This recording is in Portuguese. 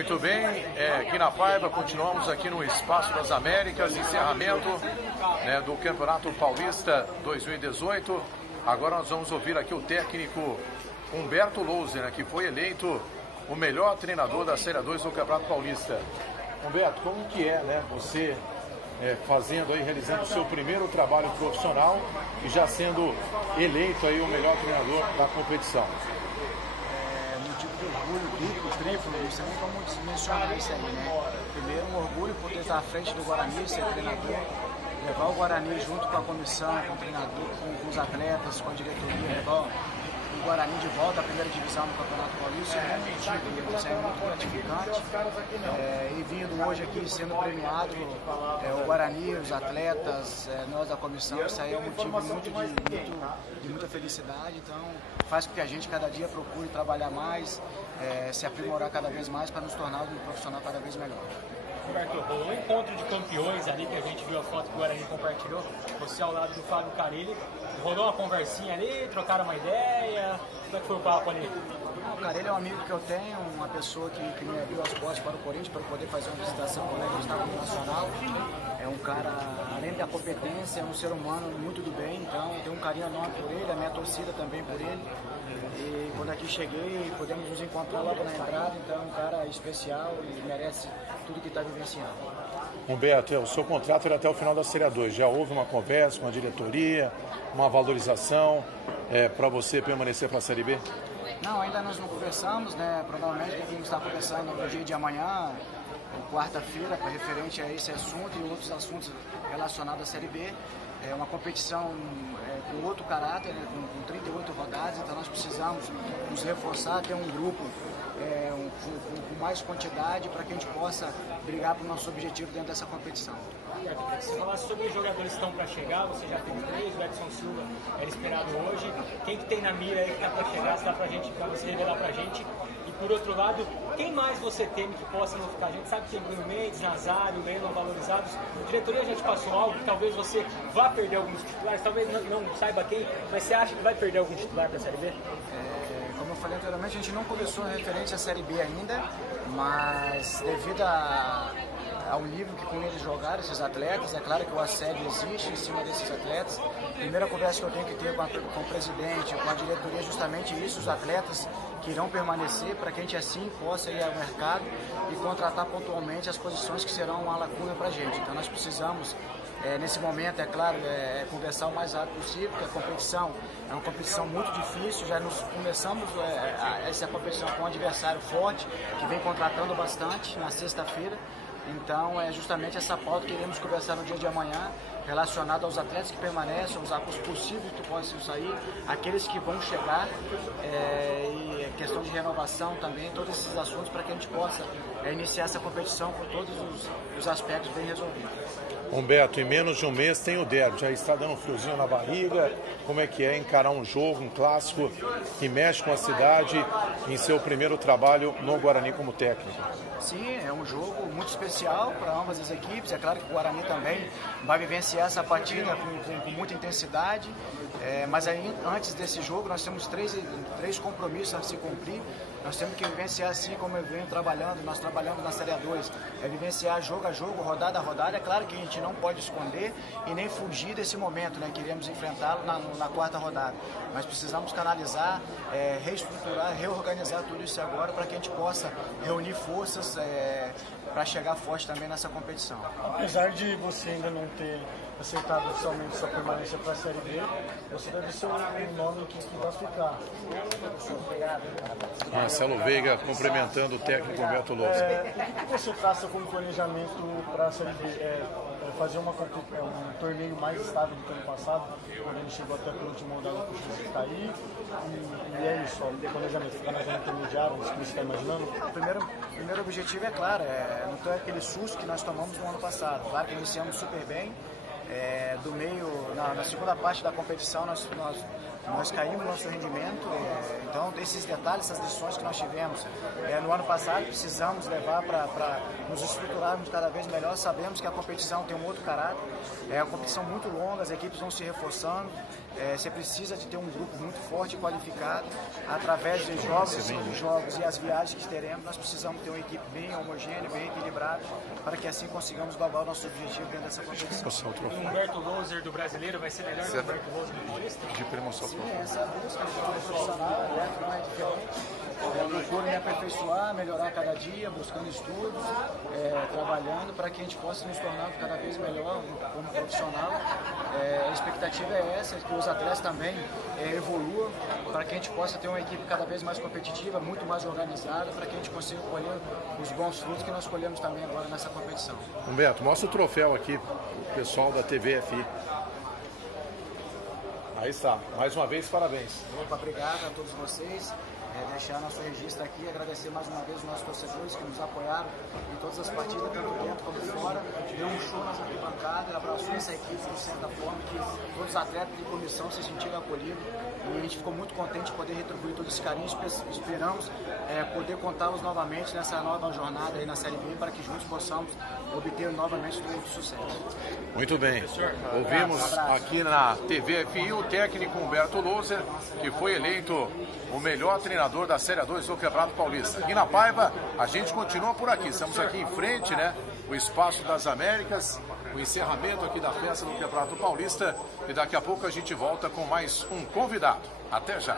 Muito bem, aqui na Paiva, continuamos aqui no Espaço das Américas, encerramento do Campeonato Paulista 2018. Agora nós vamos ouvir aqui o técnico Humberto Louser, que foi eleito o melhor treinador da Série 2 do Campeonato Paulista. Humberto, como que é, você fazendo aí, realizando o seu primeiro trabalho profissional e já sendo eleito aí o melhor treinador da competição? Motivo de orgulho, duplo, triplo, não sei nem como mencionar isso aí, né? Primeiro, um orgulho por estar à frente do Guarani, ser treinador, levar o Guarani junto com a comissão, com o treinador, com os atletas, com a diretoria, levar o Guarani de volta à primeira divisão no Campeonato Paulista. É um motivo, isso é muito gratificante. E vindo hoje aqui sendo premiado, o Guarani, os atletas, nós da comissão, isso aí é um motivo de muita felicidade. Então faz com que a gente cada dia procure trabalhar mais, se aprimorar cada vez mais para nos tornar um profissional cada vez melhor. Roberto, rolou um encontro de campeões ali, que a gente viu a foto que o Guarani compartilhou, você ao lado do Fábio Carilli, rolou uma conversinha ali, trocaram uma ideia, como é que foi o papo ali? O Carilli é um amigo que eu tenho, uma pessoa que me abriu as portas para o Corinthians, para poder fazer uma visitação com ele, estava no Nacional. É um cara, além da competência, é um ser humano muito do bem, então eu tenho um carinho enorme por ele, a minha torcida também por ele. E quando aqui cheguei, podemos nos encontrar logo na entrada, então é um cara especial e merece tudo que está vivenciando. Humberto, o seu contrato era até o final da Série 2. Já houve uma conversa com a diretoria, uma valorização para você permanecer para a Série B? Não, ainda nós não conversamos, né? Provavelmente vamos estar conversando no dia de amanhã, ou quarta-feira, referente a esse assunto e outros assuntos relacionados à Série B. É uma competição com outro caráter, com 38 rodadas, então nós precisamos nos reforçar, ter um grupo com mais quantidade para que a gente possa brigar para o nosso objetivo dentro dessa competição. Se falasse sobre os jogadores que estão para chegar, você já teve 3, o Edson Silva era esperado hoje. Quem que tem na mira aí que está para chegar, se dá para você revelar para a gente? E por outro lado, quem mais você teme que possa não ficar? A gente sabe que tem Bruno Mendes, Nazário, Leno valorizados. A diretoria já te passou algo que talvez você vá perder alguns titulares, talvez não saiba quem, mas você acha que vai perder algum titular para a Série B? Como eu falei anteriormente, a gente não conversou referente à Série B ainda, mas devido ao nível que com eles jogaram, esses atletas, é claro que o assédio existe em cima desses atletas. A primeira conversa que eu tenho que ter com o presidente, com a diretoria, é justamente isso, os atletas que irão permanecer, para que a gente assim possa ir ao mercado e contratar pontualmente as posições que serão uma lacuna para a gente. Então nós precisamos, nesse momento, é claro, conversar o mais rápido possível, porque a competição é uma competição muito difícil, já começamos essa competição com um adversário forte, que vem contratando bastante na sexta-feira. Então é justamente essa pauta que iremos conversar no dia de amanhã, relacionada aos atletas que permanecem, os possíveis que possam sair, aqueles que vão chegar, e a questão de renovação também, todos esses assuntos para que a gente possa iniciar essa competição com todos os aspectos bem resolvidos. Humberto, em menos de um mês tem o derby, já está dando um friozinho na barriga, como é que é encarar um jogo, um clássico que mexe com a cidade em seu primeiro trabalho no Guarani como técnico? Sim, é um jogo muito especial para ambas as equipes, é claro que o Guarani também vai vivenciar essa partida com muita intensidade, mas aí, antes desse jogo nós temos três compromissos a se cumprir. Nós temos que vivenciar assim como eu venho trabalhando, nós trabalhamos na Série 2, vivenciar jogo a jogo, rodada a rodada. É claro que a gente não pode esconder e nem fugir desse momento, que iremos enfrentá-lo na quarta rodada. Mas precisamos canalizar, reestruturar, reorganizar tudo isso agora para que a gente possa reunir forças para chegar forte também nessa competição. Apesar de você ainda não ter aceitado oficialmente sua permanência para a Série B, você deve ser um nome que vai ficar. Marcelo Veiga cumprimentando o técnico Humberto Louser. O que você traça como planejamento para a Série B? Fazer um torneio mais estável do que o ano passado, quando ele chegou até pelo último rodada com o Chile que cair, e é isso, o planejamento, ficar na zona intermediária, isso que você está imaginando? O primeiro objetivo é claro, não ter aquele susto que nós tomamos no ano passado. Claro que iniciamos super bem, do meio, na segunda parte da competição nós caímos no nosso rendimento, então esses detalhes, essas lições que nós tivemos no ano passado, precisamos levar para nos estruturarmos cada vez melhor. Sabemos que a competição tem um outro caráter, é uma competição muito longa, as equipes vão se reforçando, você precisa de ter um grupo muito forte e qualificado. Através de jogos e as viagens que teremos, nós precisamos ter uma equipe bem homogênea, bem equilibrada, para que assim consigamos dobrar o nosso objetivo dentro dessa competição. O Humberto Loser do brasileiro vai ser melhor que o Humberto Loser do Paulista? De promoção. Sim, essa busca de profissional, não é diferente. Procuro me aperfeiçoar, melhorar cada dia, buscando estudos, trabalhando para que a gente possa nos tornar cada vez melhor como profissional. A expectativa é essa, que os atletas também evoluam, para que a gente possa ter uma equipe cada vez mais competitiva, muito mais organizada, para que a gente consiga colher os bons frutos que nós colhemos também agora nessa competição. Humberto, mostra o troféu aqui, o pessoal da TVFI. Aí está, mais uma vez, parabéns. Opa, obrigado a todos vocês. Deixar nosso registro aqui, agradecer mais uma vez os nossos torcedores que nos apoiaram em todas as partidas, tanto dentro como fora. Deu um show nas arquibancadas, abraçou essa equipe de certa forma, que todos os atletas de comissão se sentiram acolhidos. E a gente ficou muito contente de poder retribuir todo esse carinho. Esperamos poder contá-los novamente nessa nova jornada aí na Série B, para que juntos possamos obter novamente todo o sucesso. Muito bem. Ouvimos aqui na TVFI o técnico Humberto Loser, que foi eleito o melhor treinador da Série 2 do Campeonato Paulista. E na Paiva, a gente continua por aqui. Estamos aqui em frente, né? O Espaço das Américas, o encerramento aqui da festa do Campeonato Paulista. E daqui a pouco a gente volta com mais um convidado. Até já!